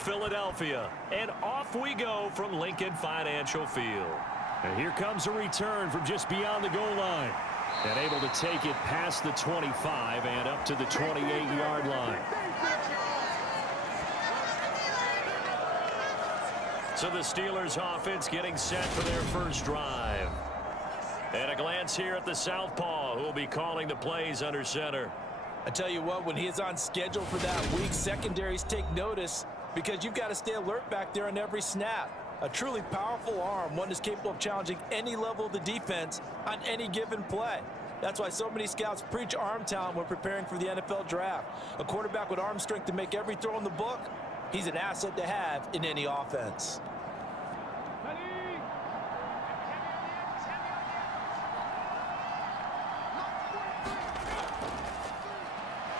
Philadelphia. And off we go from Lincoln Financial Field. And here comes a return from just beyond the goal line. And able to take it past the 25 and up to the 28-yard line. So the Steelers offense getting set for their first drive. And a glance here at the southpaw, who will be calling the plays under center. I tell you what, when he is on schedule for that week, secondaries take notice because you've got to stay alert back there on every snap. A truly powerful arm, one that's capable of challenging any level of the defense on any given play. That's why so many scouts preach arm talent when preparing for the NFL draft. A quarterback with arm strength to make every throw in the book, he's an asset to have in any offense.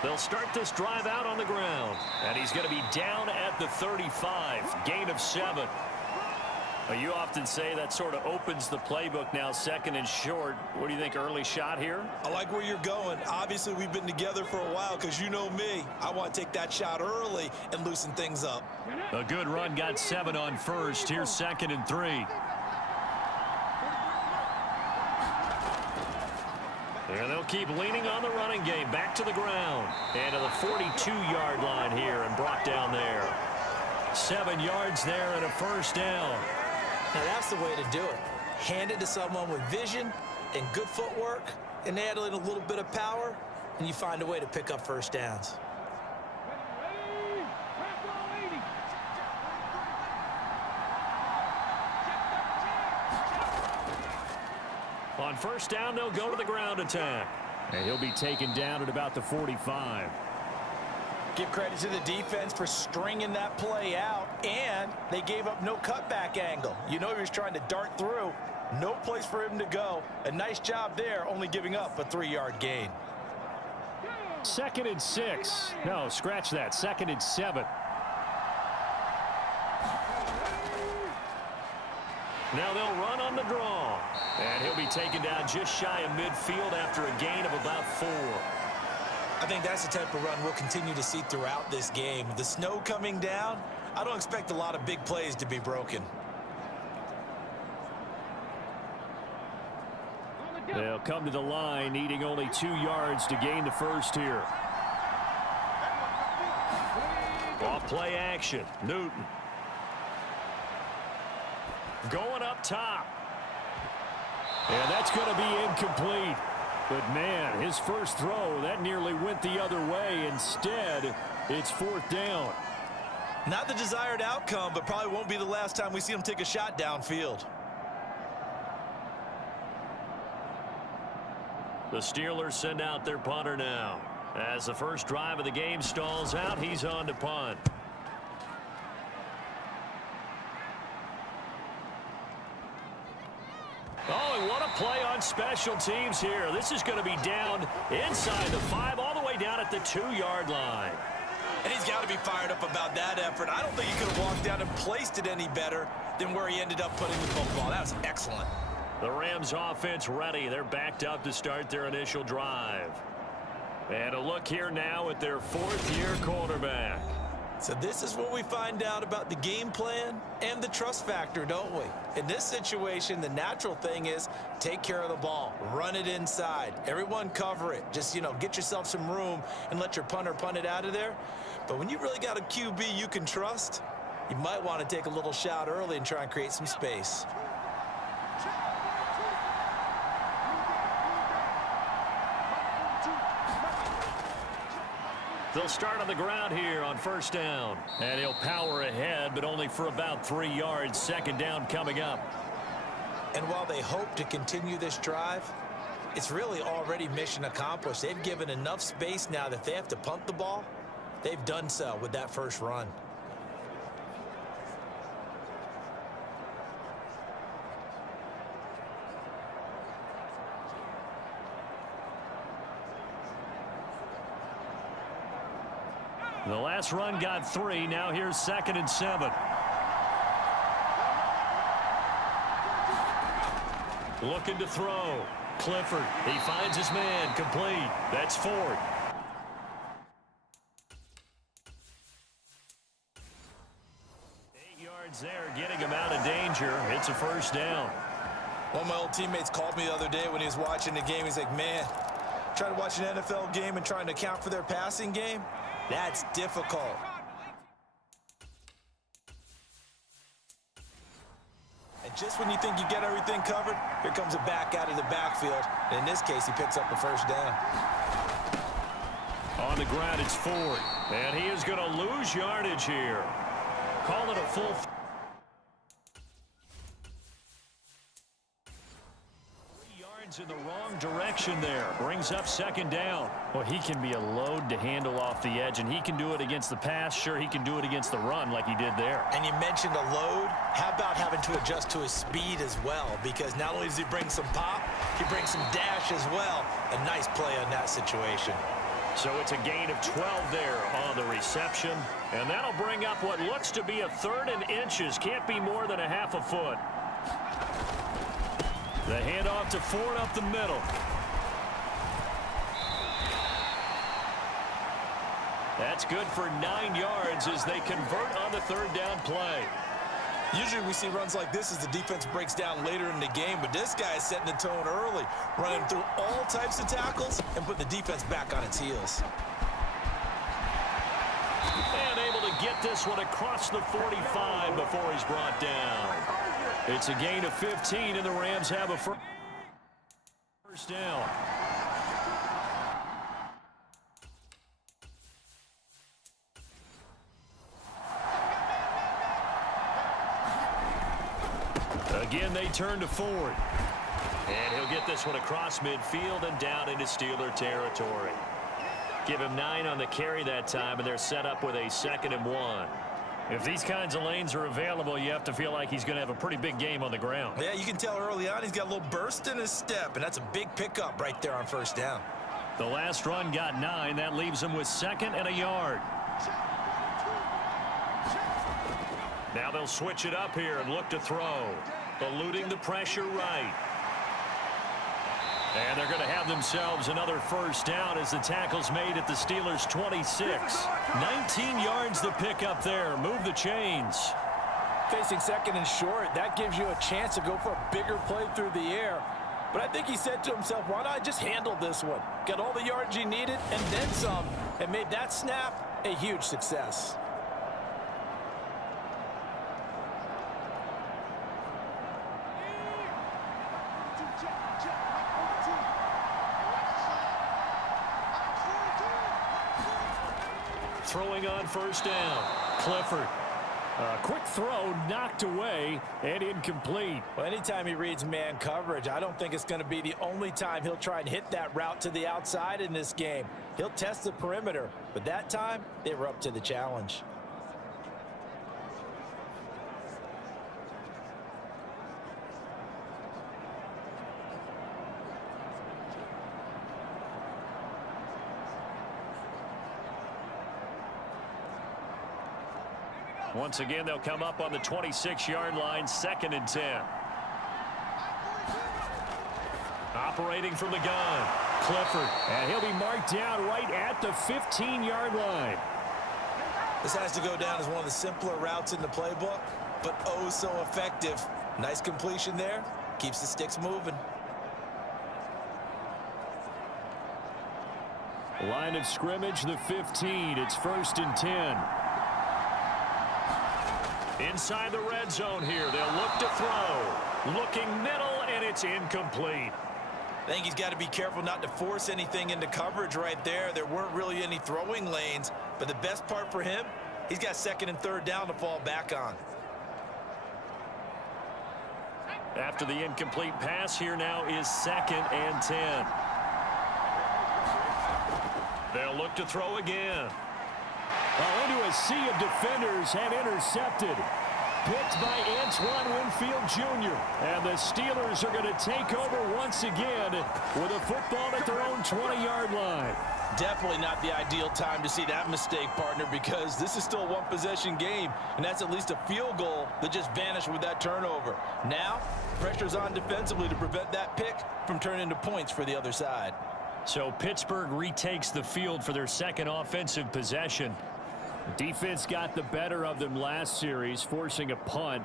They'll start this drive out on the ground. And he's going to be down at the 35. Gain of 7. You often say that sort of opens the playbook now, second and short. What do you think, early shot here? I like where you're going. Obviously, we've been together for a while because you know me. I want to take that shot early and loosen things up. A good run, got 7 on first. Here's 2nd and 3. And they'll keep leaning on the running game. Back to the ground. And to the 42-yard line here and brought down there. 7 yards there and a first down. Now that's the way to do it. Hand it to someone with vision and good footwork, and add in a little bit of power, and you find a way to pick up first downs. On first down, they'll go to the ground attack. And he'll be taken down at about the 45. Give credit to the defense for stringing that play out, and they gave up no cutback angle. You know he was trying to dart through. No place for him to go. A nice job there, only giving up a 3-yard gain. 2nd and 6. No, scratch that. 2nd and 7. Now they'll run on the draw. And he'll be taken down just shy of midfield after a gain of about 4. I think that's the type of run we'll continue to see throughout this game. The snow coming down, I don't expect a lot of big plays to be broken. They'll come to the line, needing only 2 yards to gain the first here. Off play action. Newton. Going up top. And that's going to be incomplete. But, man, his first throw, that nearly went the other way. Instead, it's 4th down. Not the desired outcome, but probably won't be the last time we see him take a shot downfield. The Steelers send out their punter now. As the first drive of the game stalls out, he's on to punt. Oh, and what a play on special teams here. This is going to be down inside the 5, all the way down at the 2-yard line. And he's got to be fired up about that effort. I don't think he could have walked down and placed it any better than where he ended up putting the football. That was excellent. The Rams offense ready. They're backed up to start their initial drive. And a look here now at their 4th-year quarterback. So this is what we find out about the game plan and the trust factor, don't we? In this situation, the natural thing is take care of the ball, run it inside, everyone cover it. Just, get yourself some room and let your punter punt it out of there. But when you really got a QB you can trust, you might want to take a little shot early and try and create some space. They'll start on the ground here on first down. And he'll power ahead, but only for about 3 yards. 2nd down coming up. And while they hope to continue this drive, it's really already mission accomplished. They've given enough space now that if they have to punt the ball, they've done so with that first run. The last run got 3. Now here's 2nd and 7. Looking to throw. Clifford. He finds his man. Complete. That's 4th. yards there, getting him out of danger. It's a first down. One of my old teammates called me the other day when he was watching the game. He's like, man, trying to watch an NFL game and trying to account for their passing game, that's difficult. And just when you think you get everything covered, here comes a back out of the backfield. And in this case, he picks up a first down. On the ground, it's Ford. And he is going to lose yardage here. Call it a full. 3 yards in the wrong direction there. Brings up second down. Well, he can be a load to handle off the edge, and he can do it against the pass. Sure, he can do it against the run like he did there. And you mentioned a load. How about having to adjust to his speed as well? Because not only does he bring some pop, he brings some dash as well. A nice play on that situation. So it's a gain of 12 there on the reception. And that'll bring up what looks to be a 3rd and inches. Can't be more than a half a foot. The handoff to Ford up the middle. That's good for 9 yards as they convert on the 3rd down play. Usually we see runs like this as the defense breaks down later in the game, but this guy is setting the tone early, running through all types of tackles and putting the defense back on its heels. And able to get this one across the 45 before he's brought down. It's a gain of 15, and the Rams have a first down. Again, they turn to Ford. And he'll get this one across midfield and down into Steeler territory. Give him 9 on the carry that time, and they're set up with a 2nd and 1. If these kinds of lanes are available, you have to feel like he's going to have a pretty big game on the ground. Yeah, you can tell early on he's got a little burst in his step, and that's a big pickup right there on first down. The last run got 9. That leaves him with 2nd and a yard. Now they'll switch it up here and look to throw. Eluding the pressure right. And they're going to have themselves another first down as the tackle's made at the Steelers' 26. 19 yards to pick up there. Move the chains. Facing 2nd and short, that gives you a chance to go for a bigger play through the air. But I think he said to himself, why not just handle this one? Got all the yards he needed and then some, and made that snap a huge success. Throwing on first down. Clifford. A quick throw knocked away and incomplete. Well, anytime he reads man coverage, I don't think it's going to be the only time he'll try and hit that route to the outside in this game. He'll test the perimeter, but that time they were up to the challenge. Once again, they'll come up on the 26-yard line, 2nd and 10. Operating from the gun, Clifford. And he'll be marked down right at the 15-yard line. This has to go down as one of the simpler routes in the playbook, but oh so effective. Nice completion there. Keeps the sticks moving. Line of scrimmage, the 15. It's 1st and 10. Inside the red zone here. They'll look to throw. Looking middle, and it's incomplete. I think he's got to be careful not to force anything into coverage right there. There weren't really any throwing lanes, but the best part for him, he's got 2nd and 3rd down to fall back on. After the incomplete pass, here now is 2nd and 10. They'll look to throw again. Into a sea of defenders and intercepted. Picked by Antoine Winfield Jr. And the Steelers are going to take over once again with a football at their own 20-yard line. Definitely not the ideal time to see that mistake, partner, because this is still a one-possession game, and that's at least a field goal that just vanished with that turnover. Now, pressure's on defensively to prevent that pick from turning into points for the other side. So Pittsburgh retakes the field for their 2nd offensive possession. Defense got the better of them last series, forcing a punt.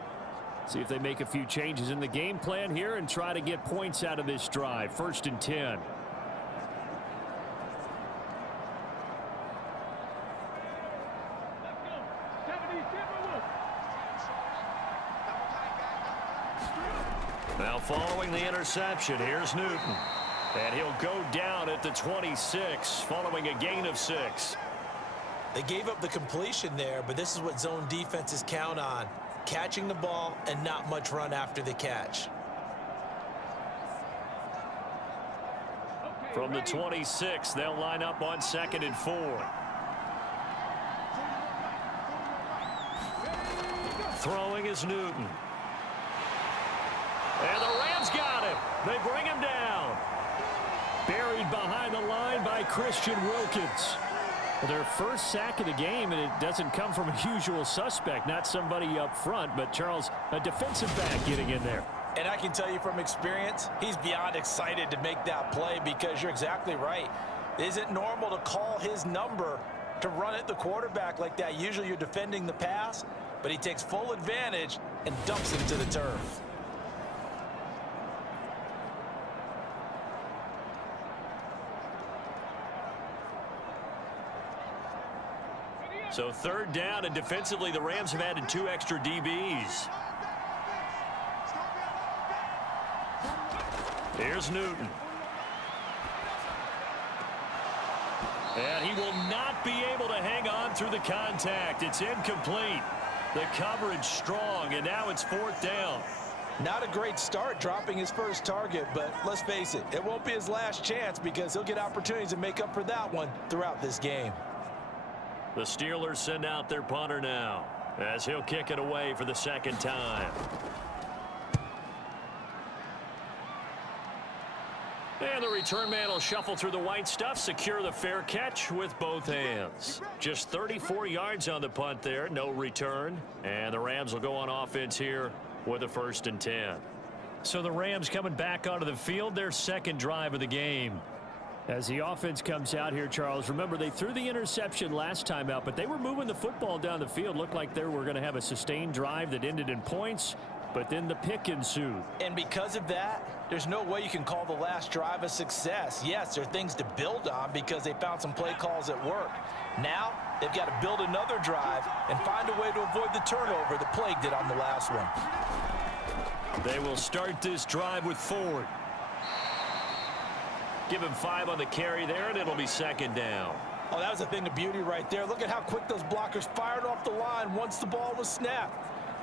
See if they make a few changes in the game plan here and try to get points out of this drive. 1st and 10. Now following the interception, here's Newton. And he'll go down at the 26 following a gain of 6. They gave up the completion there, but this is what zone defenses count on. Catching the ball and not much run after the catch. From the 26, they'll line up on 2nd and 4. Throwing is Newton. And the Rams got him. They bring him down. Buried behind the line by Christian Wilkins. Their first sack of the game, and it doesn't come from a usual suspect, not somebody up front, but Charles, a defensive back getting in there. And I can tell you from experience, he's beyond excited to make that play because you're exactly right. It isn't normal to call his number to run at the quarterback like that. Usually you're defending the pass, but he takes full advantage and dumps him to the turf. So 3rd down, and defensively the Rams have added 2 extra DBs. Here's Newton. And he will not be able to hang on through the contact. It's incomplete. The coverage strong, and now it's 4th down. Not a great start dropping his first target, but let's face it, it won't be his last chance because he'll get opportunities to make up for that one throughout this game. The Steelers send out their punter now as he'll kick it away for the 2nd time. And the return man will shuffle through the white stuff, secure the fair catch with both hands. Just 34 yards on the punt there, no return. And the Rams will go on offense here with a 1st and 10. So the Rams coming back onto the field, their 2nd drive of the game. As the offense comes out here, Charles, remember they threw the interception last time out, but they were moving the football down the field. Looked like they were going to have a sustained drive that ended in points, but then the pick ensued. And because of that, there's no way you can call the last drive a success. Yes, there are things to build on because they found some play calls that work. Now, they've got to build another drive and find a way to avoid the turnover that plagued it on the last one. They will start this drive with Ford. Give him 5 on the carry there, and it'll be 2nd down. Oh, that was a thing of beauty right there. Look at how quick those blockers fired off the line once the ball was snapped.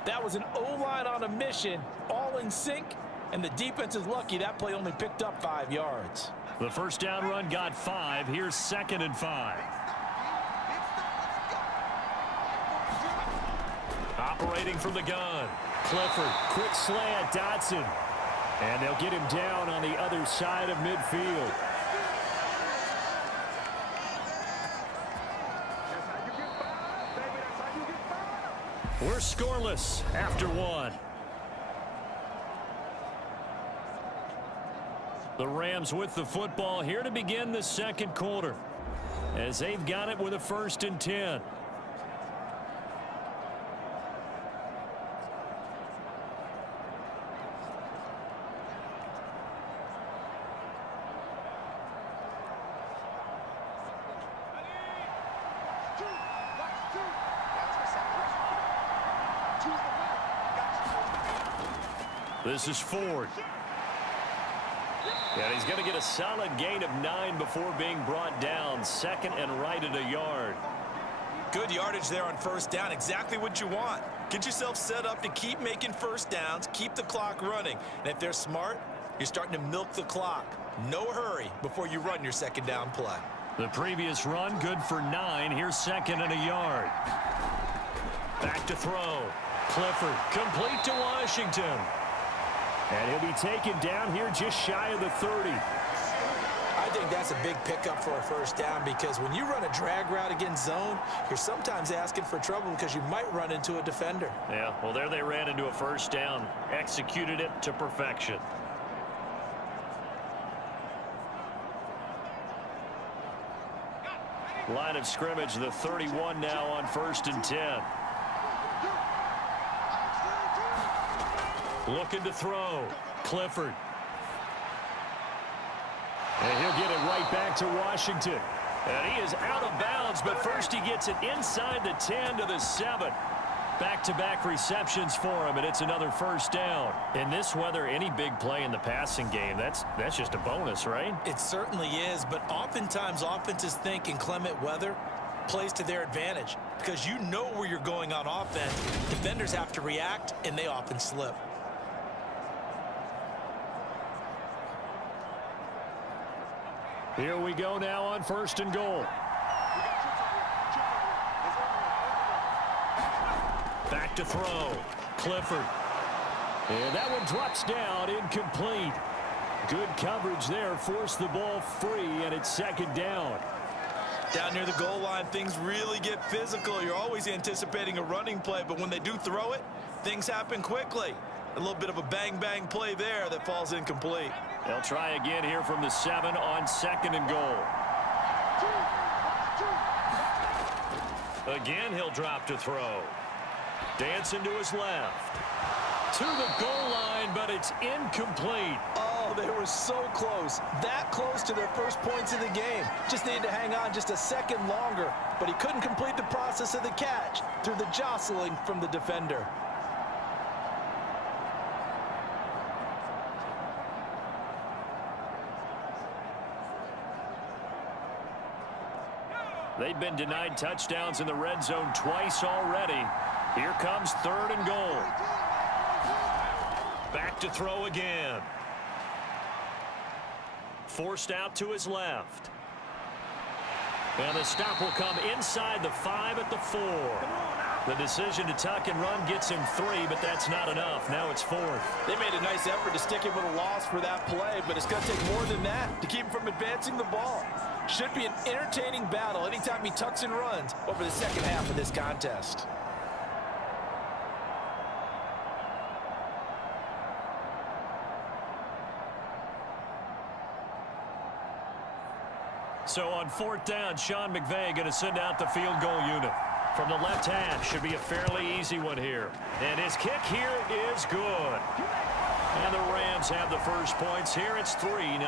That was an O-line on a mission, all in sync, and the defense is lucky that play only picked up 5 yards. The 1st down run got 5. Here's 2nd and 5. Operating from the gun. Clifford, quick slant, Dotson. And they'll get him down on the other side of midfield. We're scoreless after 1. The Rams with the football here to begin the 2nd quarter, as they've got it with a 1st and 10. This is Ford. And he's going to get a solid gain of 9 before being brought down. 2nd and right at a yard. Good yardage there on 1st down. Exactly what you want. Get yourself set up to keep making 1st downs, keep the clock running. And if they're smart, you're starting to milk the clock. No hurry before you run your 2nd down play. The previous run good for 9. Here's 2nd and a yard. Back to throw. Clifford complete to Washington. And he'll be taken down here just shy of the 30. I think that's a big pickup for a 1st down because when you run a drag route against zone, you're sometimes asking for trouble because you might run into a defender. Yeah, well, there they ran into a 1st down. Executed it to perfection. Line of scrimmage, the 31 now on 1st and 10. Looking to throw. Clifford. And he'll get it right back to Washington. And he is out of bounds, but first he gets it inside the 10 to the 7. Back-to-back receptions for him, and it's another first down. In this weather, any big play in the passing game, that's just a bonus, right? It certainly is, but oftentimes offenses think inclement weather plays to their advantage because you know where you're going on offense. Defenders have to react, and they often slip. Here we go now on 1st and goal. Back to throw. Clifford. And that one drops down, incomplete. Good coverage there, forced the ball free, and it's 2nd down. Down near the goal line, things really get physical. You're always anticipating a running play, but when they do throw it, things happen quickly. A little bit of a bang-bang play there that falls incomplete. They'll try again here from the 7 on 2nd and goal. Again, he'll drop to throw. Dancing to his left. To the goal line, but it's incomplete. Oh, they were so close. That close to their first points of the game. Just needed to hang on just a second longer, but he couldn't complete the process of the catch through the jostling from the defender. They've been denied touchdowns in the red zone twice already. Here comes 3rd and goal. Back to throw again. Forced out to his left. And the stop will come inside the 5 at the 4. The decision to tuck and run gets him 3, but that's not enough. Now it's 4th. They made a nice effort to stick him with a loss for that play, but it's going to take more than that to keep him from advancing the ball. Should be an entertaining battle anytime he tucks and runs over the second half of this contest. So on 4th down, Sean McVay going to send out the field goal unit. From the left half, should be a fairly easy one here. And his kick here is good. And the Rams have the first points here. It's 3-0.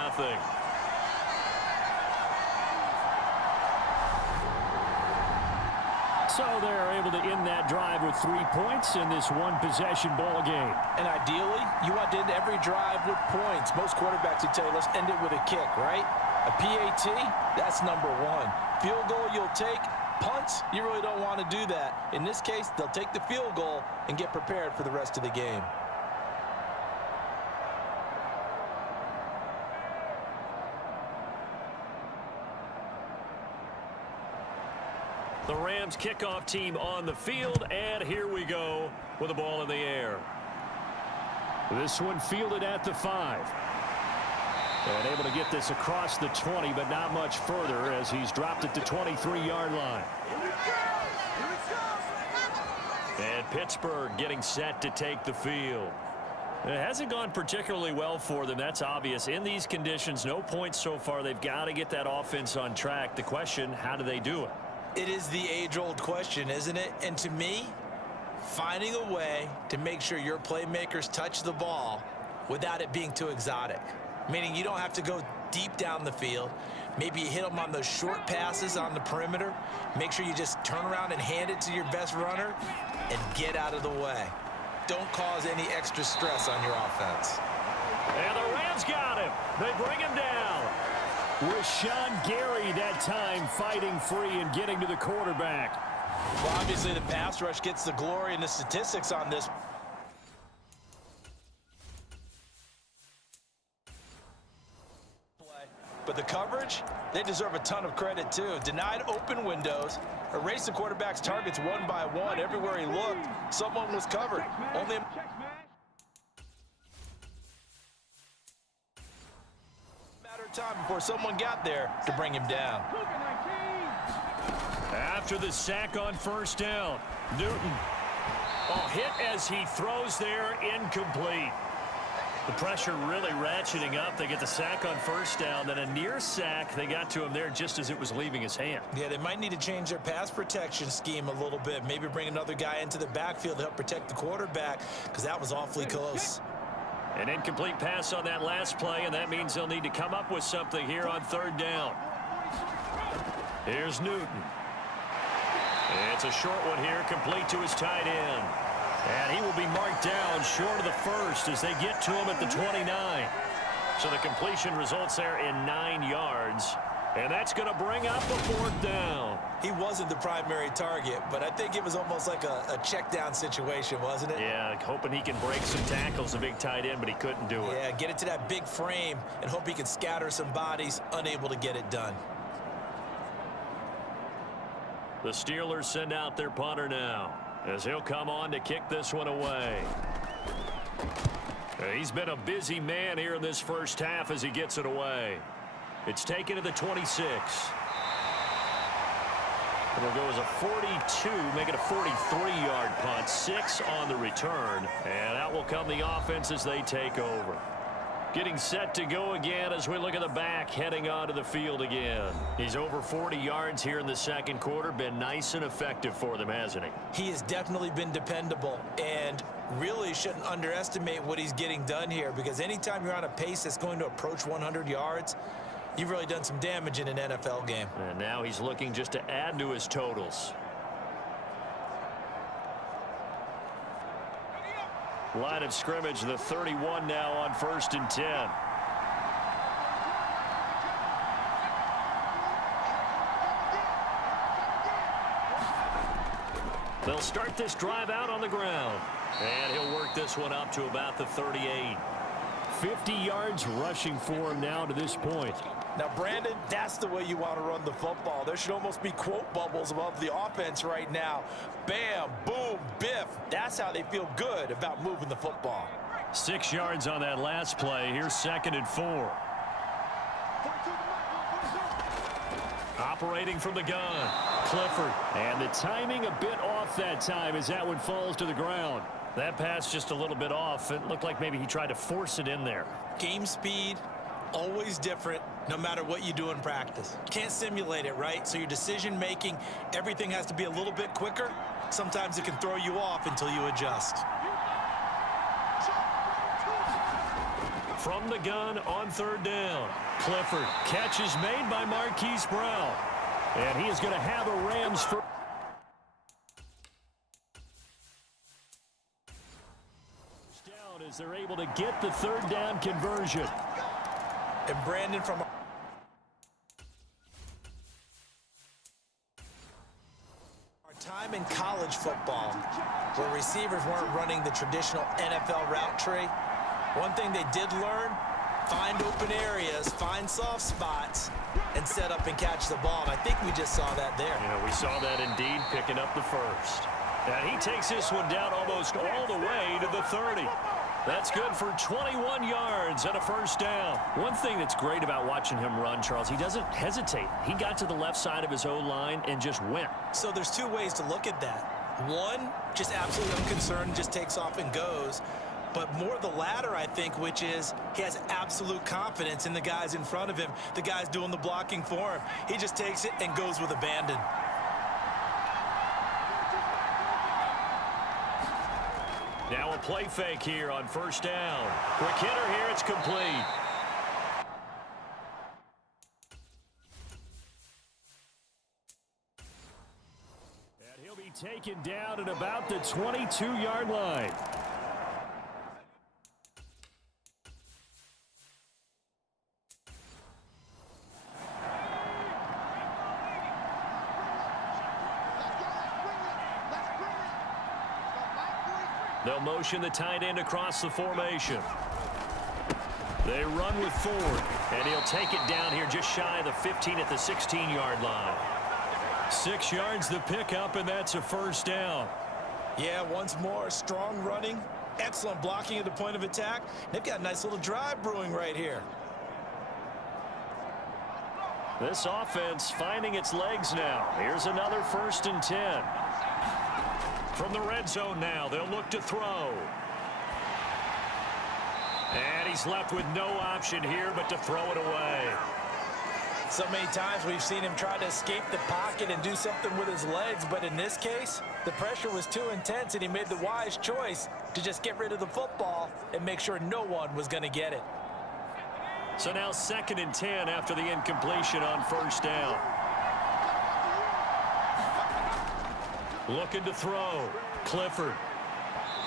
So they're able to end that drive with 3 points in this one-possession ball game. And ideally, you want to end every drive with points. Most quarterbacks would tell you, let's end it with a kick, right? A PAT, that's number 1. Field goal you'll take. Punts, you really don't want to do that. In this case, they'll take the field goal and get prepared for the rest of the game. The Rams kickoff team on the field, and here we go with the ball in the air. This one fielded at the 5. And able to get this across the 20, but not much further as he's dropped it to 23-yard line. And Pittsburgh getting set to take the field. It hasn't gone particularly well for them. That's obvious. In these conditions, no points so far. They've got to get that offense on track. The question, how do they do it? It is the age-old question, isn't it? And to me, finding a way to make sure your playmakers touch the ball without it being too exotic. Meaning you don't have to go deep down the field. Maybe you hit them on those short passes on the perimeter. Make sure you just turn around and hand it to your best runner and get out of the way. Don't cause any extra stress on your offense. And the Rams got him. They bring him down. Rashawn Gary that time fighting free and getting to the quarterback. Well, obviously the pass rush gets the glory and the statistics on this. But the coverage, they deserve a ton of credit too. Denied open windows, erased the quarterback's targets one by one. Everywhere he looked, someone was covered. Only a matter of time before someone got there to bring him down. After the sack on 1st down, Newton. Oh, hit as he throws there, incomplete. The pressure really ratcheting up. They get the sack on first down, then a near sack. They got to him there just as it was leaving his hand. Yeah, they might need to change their pass protection scheme a little bit. Maybe bring another guy into the backfield to help protect the quarterback, because that was awfully close. An incomplete pass on that last play, and that means they'll need to come up with something here on third down. Here's Newton. It's a short one here, complete to his tight end. And he will be marked down short of the first as they get to him at the 29. So the completion results there in 9 yards. And that's going to bring up a fourth down. He wasn't the primary target, but I think it was almost like a check down situation, wasn't it? Yeah, hoping he can break some tackles, a big tight end, but he couldn't do it. Yeah, get it to that big frame and hope he can scatter some bodies, unable to get it done. The Steelers send out their punter now, as he'll come on to kick this one away. He's been a busy man here in this first half as he gets it away. It's taken to the 26. It'll go as a 42, make it a 43-yard punt, 6 on the return, and out will come the offense as they take over. Getting set to go again as we look at the back, heading onto the field again. He's over 40 yards here in the second quarter. Been nice and effective for them, hasn't he? He has definitely been dependable, and really shouldn't underestimate what he's getting done here, because anytime you're on a pace that's going to approach 100 yards, you've really done some damage in an NFL game. And now he's looking just to add to his totals. Line of scrimmage, the 31 now on 1st and 10. They'll start this drive out on the ground. And he'll work this one up to about the 38. 50 yards rushing for him now to this point. Now, Brandon, that's the way you want to run the football. There should almost be quote bubbles above the offense right now. Bam, boom, biff. That's how they feel good about moving the football. 6 yards on that last play. Here's 2nd and 4. Operating from the gun, Clifford. And the timing a bit off that time as that one falls to the ground. That pass just a little bit off. It looked like maybe he tried to force it in there. Game speed, always different, no matter what you do in practice. Can't simulate it, right? So your decision making, everything has to be a little bit quicker. Sometimes it can throw you off until you adjust. From the gun on 3rd down. Clifford, catch is made by Marquise Brown. And he is going to have a Rams for down as they're able to get the 3rd down conversion. And Brandon, from our time in college football, where receivers weren't running the traditional NFL route tree, one thing they did learn, find open areas, find soft spots, and set up and catch the ball. And I think we just saw that there. Yeah, we saw that indeed, picking up the first. And he takes this one down almost all the way to the 30. That's good for 21 yards and a 1st down. One thing that's great about watching him run, Charles, he doesn't hesitate. He got to the left side of his O-line and just went. So there's 2 ways to look at that. One, just absolutely unconcerned, just takes off and goes. But more the latter, I think, which is he has absolute confidence in the guys in front of him, the guys doing the blocking for him. He just takes it and goes with abandon. Now a play fake here on 1st down. Quick hitter here, it's complete. And he'll be taken down at about the 22-yard line. They'll motion the tight end across the formation. They run with Ford, and he'll take it down here just shy of the 15 at the 16-yard line. 6 yards the pickup, and that's a 1st down. Yeah, once more, strong running, excellent blocking at the point of attack. They've got a nice little drive brewing right here. This offense finding its legs now. Here's another 1st and 10. From the red zone now, they'll look to throw. And he's left with no option here but to throw it away. So many times we've seen him try to escape the pocket and do something with his legs, but in this case, the pressure was too intense and he made the wise choice to just get rid of the football and make sure no one was going to get it. So now 2nd and 10 after the incompletion on 1st down. Looking to throw. Clifford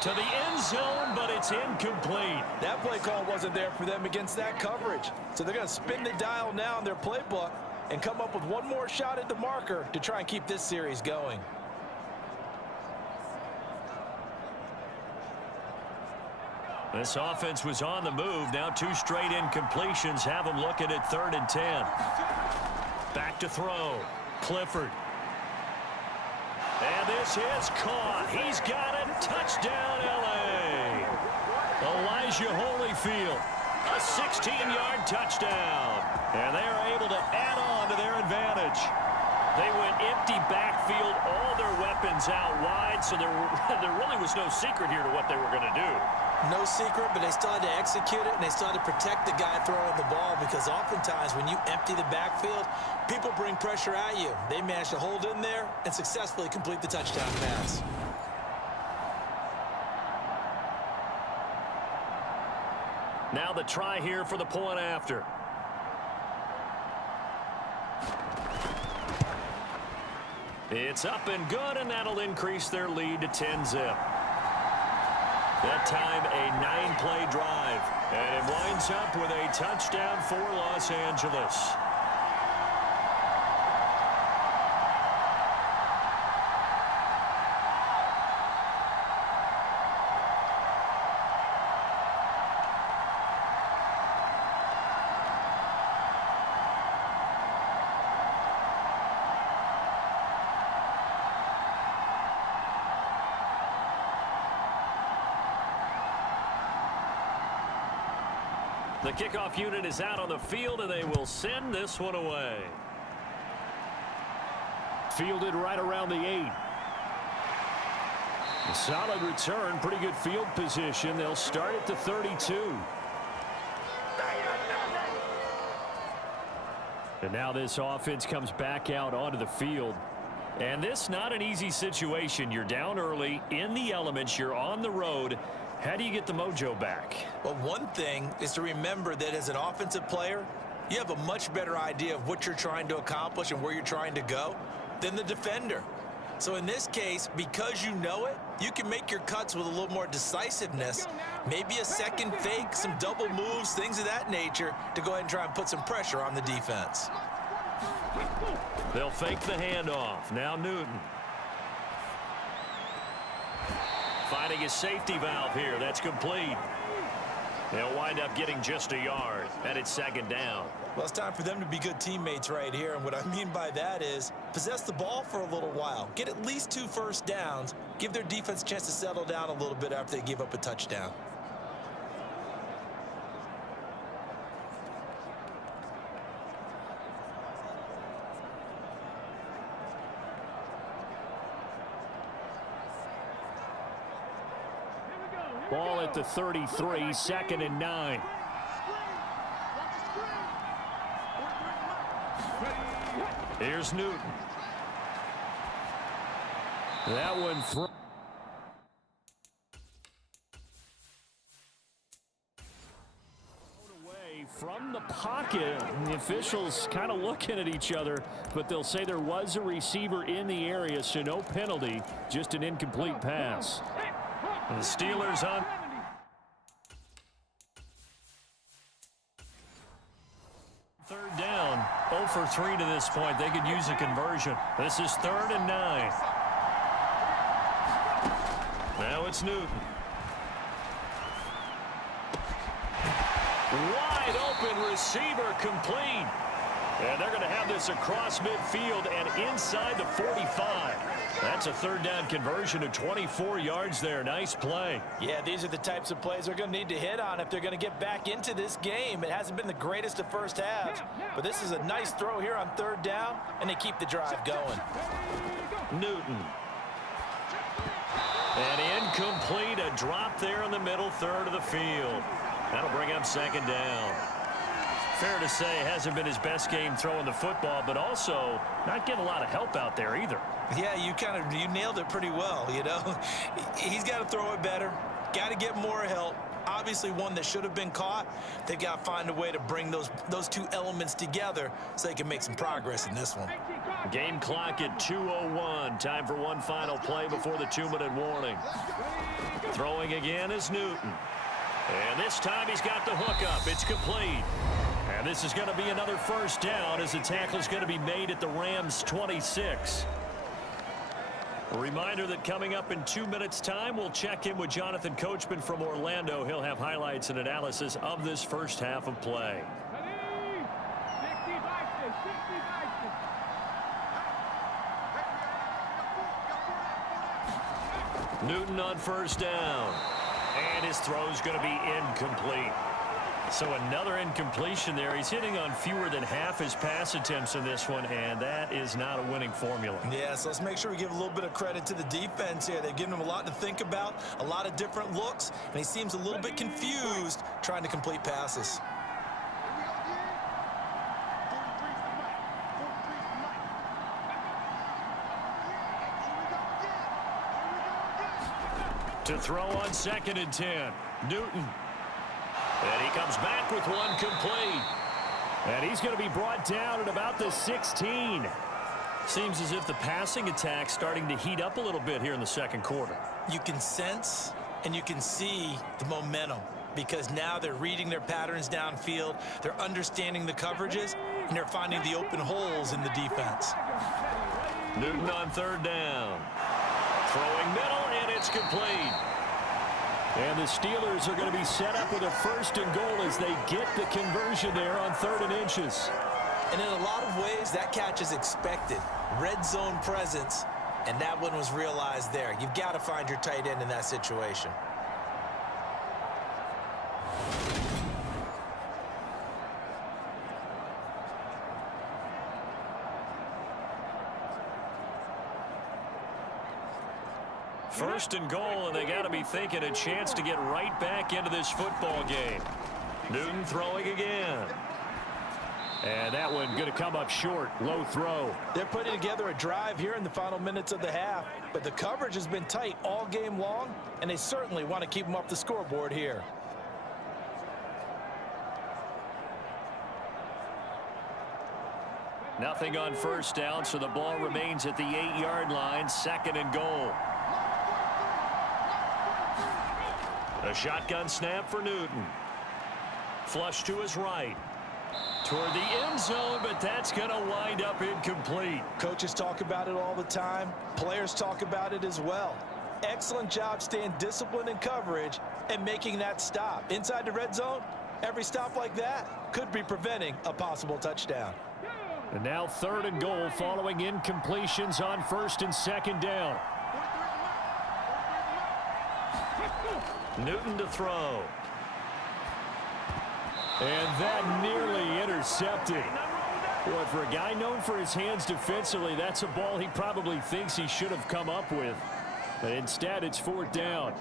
to the end zone, but it's incomplete. That play call wasn't there for them against that coverage. So they're going to spin the dial now in their playbook and come up with one more shot at the marker to try and keep this series going. This offense was on the move. Now 2 straight incompletions have them looking at 3rd and 10. Back to throw. Clifford. And this is caught. He's got it. Touchdown, L.A. Elijah Holyfield. A 16-yard touchdown. And they are able to add on to their advantage. They went empty backfield, all their weapons out wide, so there really was no secret here to what they were going to do. No secret, but they still had to execute it, and they still had to protect the guy throwing the ball, because oftentimes when you empty the backfield, people bring pressure at you. They managed to hold in there and successfully complete the touchdown pass. Now the try here for the point after. It's up and good, and that'll increase their lead to 10-zip. That time, a 9-play drive. And it winds up with a touchdown for Los Angeles. The kickoff unit is out on the field, and they will send this one away. Fielded right around the 8. A solid return, pretty good field position. They'll start at the 32. And now this offense comes back out onto the field. And this not an easy situation. You're down early, in the elements, you're on the road. How do you get the mojo back? Well, one thing is to remember that as an offensive player, you have a much better idea of what you're trying to accomplish and where you're trying to go than the defender. So in this case, because you know it, you can make your cuts with a little more decisiveness, maybe a second fake, some double moves, things of that nature, to go ahead and try and put some pressure on the defense. They'll fake the handoff. Now Newton. Finding a safety valve here. That's complete. They'll wind up getting just a yard, and it's 2nd down. Well, it's time for them to be good teammates right here, and what I mean by that is possess the ball for a little while. Get at least 2 first downs. Give their defense a chance to settle down a little bit after they give up a touchdown. Ball at the 33, 2nd and 9. Here's Newton. That one through. Away from the pocket. The officials kind of looking at each other, but they'll say there was a receiver in the area, so no penalty, just an incomplete pass. The Steelers on. Third down, 0 for 3 to this point. They could use a conversion. This is 3rd and 9. Now it's Newton. Wide open receiver, complete. And they're going to have this across midfield and inside the 45. That's a 3rd down conversion of 24 yards there. Nice play. Yeah, these are the types of plays they're going to need to hit on if they're going to get back into this game. It hasn't been the greatest of first halves, but this is a nice throw here on 3rd down, and they keep the drive going. Newton. And incomplete, a drop there in the middle third of the field. That'll bring up second down. Fair to say, hasn't been his best game throwing the football, but also not getting a lot of help out there either. Yeah, you nailed it pretty well, you know. He's got to throw it better, got to get more help. Obviously one that should have been caught. They've got to find a way to bring those two elements together so they can make some progress in this one. Game clock at 2:01. Time for one final play before the 2-minute warning. Throwing again is Newton. And this time he's got the hook up. It's complete. And this is going to be another first down as the tackle is going to be made at the Rams' 26. A reminder that coming up in 2 minutes' time, we'll check in with Jonathan Coachman from Orlando. He'll have highlights and analysis of this first half of play. Newton on first down. And his throw's going to be incomplete. So another incompletion there. He's hitting on fewer than half his pass attempts in this one, and that is not a winning formula. Yeah, so let's make sure we give a little bit of credit to the defense here. They've given him a lot to think about, a lot of different looks, and he seems a little bit confused trying to complete passes. To throw on 2nd and 10. Newton. And he comes back with one complete. And he's going to be brought down at about the 16. Seems as if the passing attack's starting to heat up a little bit here in the second quarter. You can sense and you can see the momentum because now they're reading their patterns downfield, they're understanding the coverages, and they're finding the open holes in the defense. Newton on 3rd down. Throwing middle, and it's complete. And the Steelers are going to be set up with a 1st and goal as they get the conversion there on 3rd and inches. And in a lot of ways, that catch is expected. Red zone presence, and that one was realized there. You've got to find your tight end in that situation. First and goal, and they got to be thinking a chance to get right back into this football game. Newton throwing again. And that one going to come up short. Low throw. They're putting together a drive here in the final minutes of the half, but the coverage has been tight all game long, and they certainly want to keep them off the scoreboard here. Nothing on first down, so the ball remains at the 8-yard line. 2nd and goal. A shotgun snap for Newton. Flush to his right. Toward the end zone, but that's going to wind up incomplete. Coaches talk about it all the time. Players talk about it as well. Excellent job staying disciplined in coverage and making that stop. Inside the red zone, every stop like that could be preventing a possible touchdown. And now 3rd and goal following incompletions on 1st and 2nd down. Newton to throw. And that nearly intercepted. Boy, for a guy known for his hands defensively, that's a ball he probably thinks he should have come up with. But instead, it's 4th down.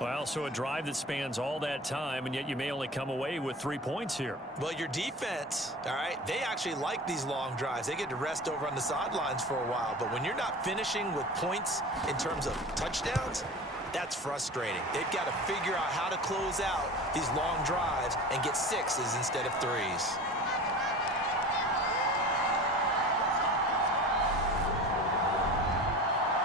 Well, so a drive that spans all that time, and yet you may only come away with 3 points here. Well, your defense, all right, they actually like these long drives. They get to rest over on the sidelines for a while. But when you're not finishing with points in terms of touchdowns, that's frustrating. They've got to figure out how to close out these long drives and get 6s instead of 3s.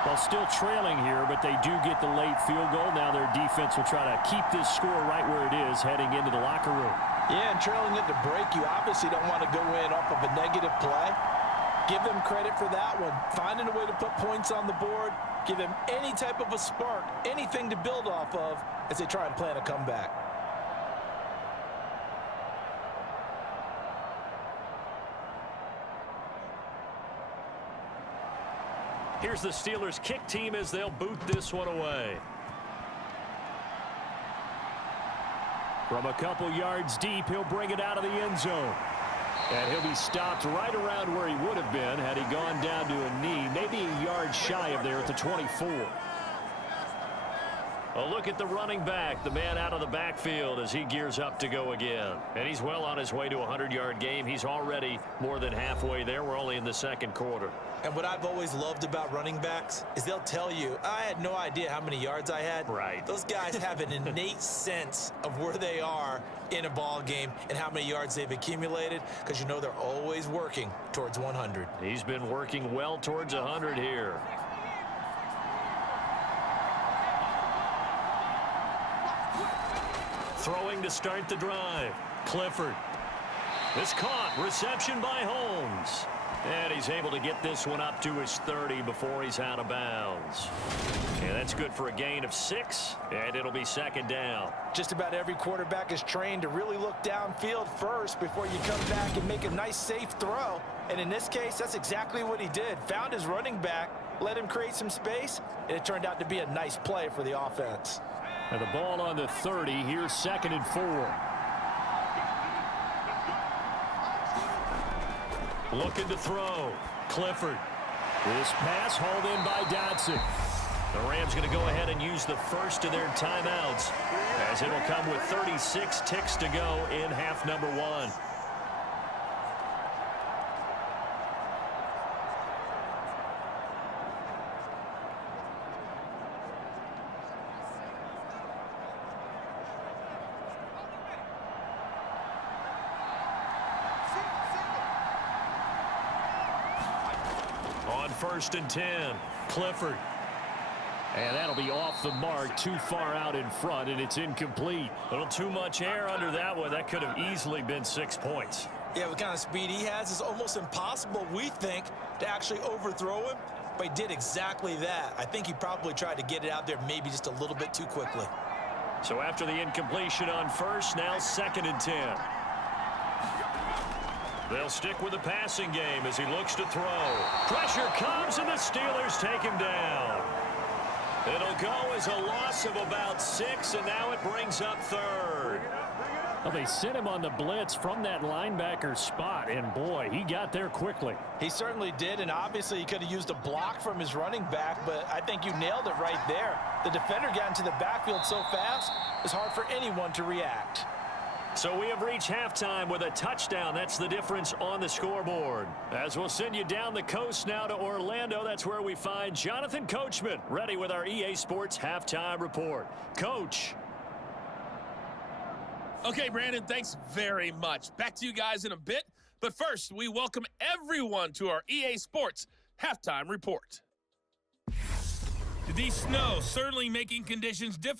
Well, still trailing here, but they do get the late field goal. Now their defense will try to keep this score right where it is heading into the locker room. Yeah, and trailing at the break, you obviously don't want to go in off of a negative play. Give them credit for that one. Finding a way to put points on the board, give them any type of a spark, anything to build off of as they try and plan a comeback. Here's the Steelers kick team as they'll boot this one away. From a couple yards deep, he'll bring it out of the end zone. And he'll be stopped right around where he would have been had he gone down to a knee, maybe a yard shy of there at the 24. A look at the running back, the man out of the backfield as he gears up to go again. And he's well on his way to a 100-yard game. He's already more than halfway there. We're only in the second quarter. And what I've always loved about running backs is they'll tell you, I had no idea how many yards I had. Right. Those guys have an innate sense of where they are in a ball game and how many yards they've accumulated, because you know they're always working towards 100. He's been working well towards 100 here. Throwing to start the drive. Clifford. This caught. Reception by Holmes. And he's able to get this one up to his 30 before he's out of bounds. And that's good for a gain of 6, and it'll be second down. Just about every quarterback is trained to really look downfield first before you come back and make a nice, safe throw. And in this case, that's exactly what he did. Found his running back, let him create some space, and it turned out to be a nice play for the offense. And the ball on the 30. Here's 2nd and 4. Looking to throw. Clifford. This pass hauled in by Dotson. The Rams going to go ahead and use the first of their timeouts, as it'll come with 36 ticks to go in half number 1. On 1st and 10, Clifford. And that'll be off the mark, too far out in front, and it's incomplete. A little too much air under that one. That could have easily been 6 points. Yeah, what kind of speed he has is almost impossible, we think, to actually overthrow him, but he did exactly that. I think he probably tried to get it out there maybe just a little bit too quickly. So after the incompletion on 1st, now 2nd and 10. They'll stick with the passing game as he looks to throw. Pressure comes, and the Steelers take him down. It'll go as a loss of about 6, and now it brings up 3rd. Well, they sent him on the blitz from that linebacker spot, and boy, he got there quickly. He certainly did, and obviously he could have used a block from his running back, but I think you nailed it right there. The defender got into the backfield so fast, it's hard for anyone to react. So we have reached halftime with a touchdown. That's the difference on the scoreboard. As we'll send you down the coast now to Orlando, that's where we find Jonathan Coachman, ready with our EA Sports Halftime Report. Coach. Okay, Brandon, thanks very much. Back to you guys in a bit. But first, we welcome everyone to our EA Sports Halftime Report. The snow certainly making conditions difficult.